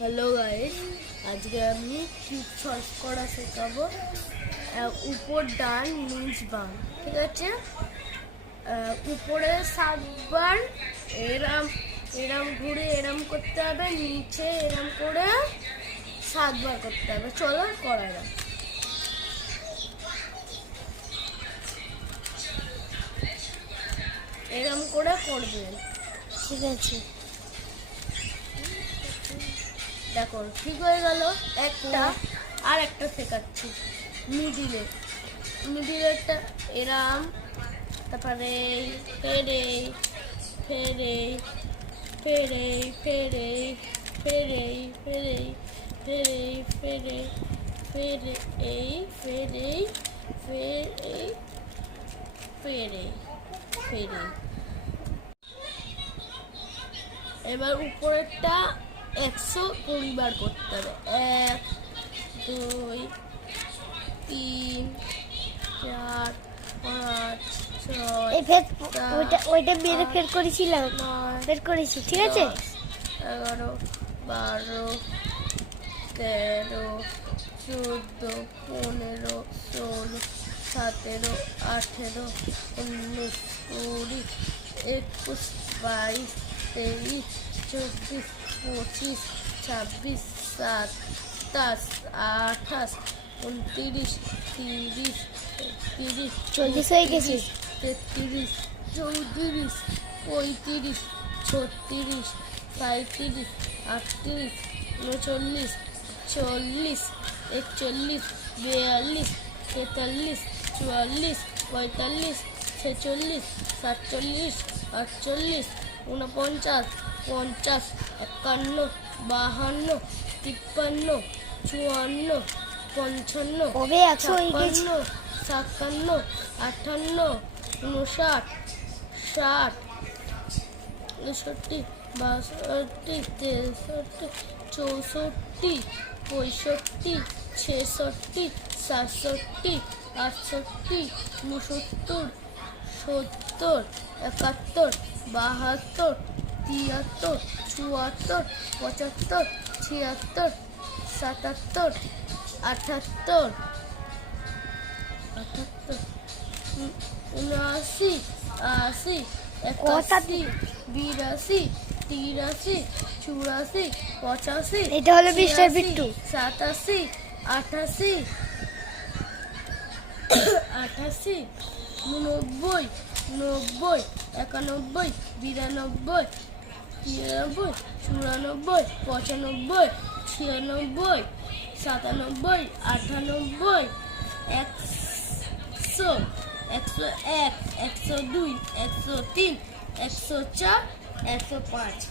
Hello guys, আজকে আমি cube solve করা শেখাবো। উপর ডান নিচ বাম, ঠিক আছে। উপরে 7 বার এরম এরম ঘুরে এরম করতে হবে, নিচে এরম করে 7 বার করতে হবে। চলো করা যাক। এরম করে করবেন, ঠিক আছে। দেখো ঠিক হয়ে গেল একটা। আর একটা শেখাচ্ছি, মিডিলেরটা এরাম, তারপরে ফেরে ফেরে ফেরে ফেরে ফেরে ফেরে ফেরে ফেরে ফেরে এই ফেরে ফেরে ফেরে ফেরে। এবার উপরেরটা 120 বার করতে হবে। 1 2 3 4 5 6 এই ওইটা বের করেছিলাম, বের করেছি, ঠিক আছে। 11 12 13 14 15 16 17 18 19 20 21 22 23 24 25 26 27 28 29 30 31 40 হয়ে গেছে। 33 34 35 36 37 38 39 40 41 42 43 44 45 46 47 48 49 50 51 52 53 54 55 কবে 100 হয়ে গেছে? 56 57 58 60 61 62 63 64 65 66 67 68 69 70 71 72 73 74 75 76 77 79 80 81 82 83 84 85 এটা হলো মিস্টার বিট্টু। 87 88 88 89 90 91 92 93 94 95 96 97 98 100 101 102 103 104 105।